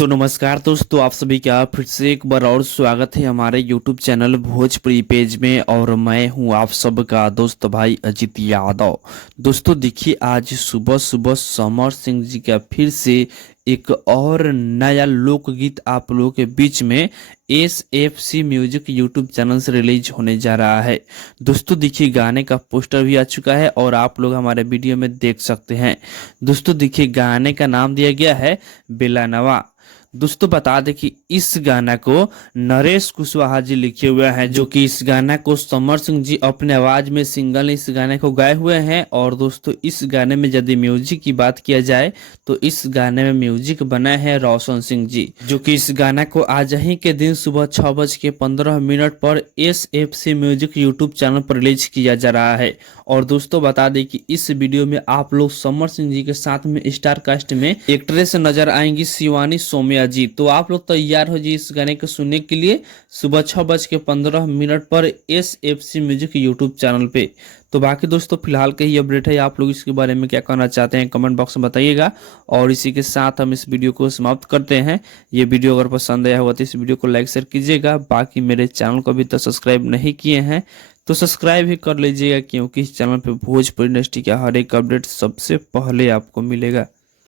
तो नमस्कार दोस्तों, आप सभी का फिर से एक बार और स्वागत है हमारे YouTube चैनल भोजपुरी पेज में। और मैं हूं आप सबका दोस्त भाई अजित यादव। दोस्तों देखिए, आज सुबह सुबह समर सिंह जी का फिर से एक और नया लोकगीत आप लोगों के बीच में SFC म्यूजिक यूट्यूब चैनल से रिलीज होने जा रहा है। दोस्तों देखिए, गाने का पोस्टर भी आ चुका है और आप लोग हमारे वीडियो में देख सकते हैं। दोस्तों देखिए, गाने का नाम दिया गया है बेलानवा। दोस्तों बता दें कि इस गाना को नरेश कुशवाहा जी लिखे हुए हैं, जो कि इस गाना को समर सिंह जी अपने आवाज में सिंगल इस गाने को गाए हुए हैं। और दोस्तों इस गाने में यदि म्यूजिक की बात किया जाए तो इस गाने में म्यूजिक बना है रोशन सिंह जी, जो कि इस गाना को आज ही के दिन सुबह 6:15 पर SFC म्यूजिक यूट्यूब चैनल पर रिलीज किया जा रहा है। और दोस्तों बता दें कि इस वीडियो में आप लोग समर सिंह जी के साथ में स्टार कास्ट में एक्ट्रेस नजर आएंगी शिवानी सोम्या जी। तो आप लोग तैयार हो जी इस गाने को सुनने के लिए सुबह 6:15 पर SFC म्यूजिक यूट्यूब चैनल पे। तो बाकी दोस्तों फिलहाल के ही अपडेट है, आप लोग इसके बारे में क्या कहना चाहते हैं कमेंट बॉक्स में बताइएगा। और इसी के साथ हम इस वीडियो को समाप्त करते हैं। ये वीडियो अगर पसंद आया हुआ तो इस वीडियो को लाइक शेयर कीजिएगा। बाकी मेरे चैनल को अभी तक सब्सक्राइब नहीं किए हैं तो सब्सक्राइब ही कर लीजिएगा, क्योंकि इस चैनल पे भोजपुरी इंडस्ट्री का हर एक अपडेट सबसे पहले आपको मिलेगा।